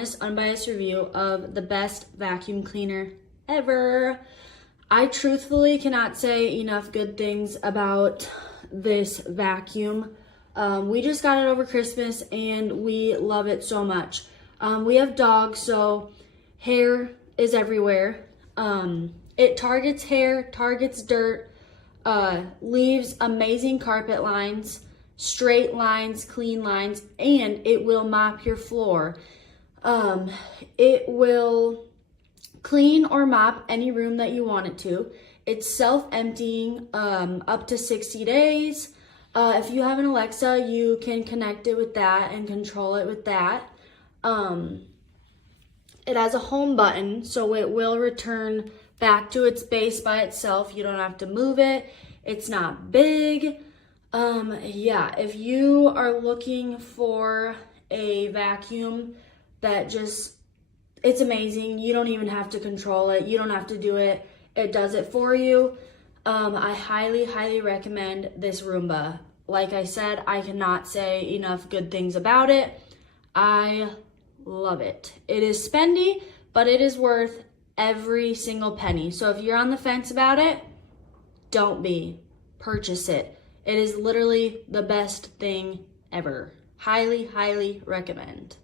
honest, unbiased review of the best vacuum cleaner ever. I truthfully cannot say enough good things about this vacuum. We just got it over Christmas and we love it so much. We have dogs, so hair is everywhere. It targets hair, targets dirt, leaves amazing carpet lines, straight lines, clean lines, and it will mop your floor. It will clean or mop any room that you want it to. It's self-emptying up to 60 days. If you have an Alexa, you can connect it with that and control it with that. It has a home button, so it will return back to its base by itself. You don't have to move it. It's not big. Yeah, if you are looking for a vacuum that just, it's amazing. You don't even have to control it. You don't have to do it. It does it for you. I highly, highly recommend this Roomba. Like I said, I cannot say enough good things about it. I love it. It is spendy, but it is worth every single penny. So if you're on the fence about it, don't be. Purchase it. It is literally the best thing ever. Highly, highly recommend.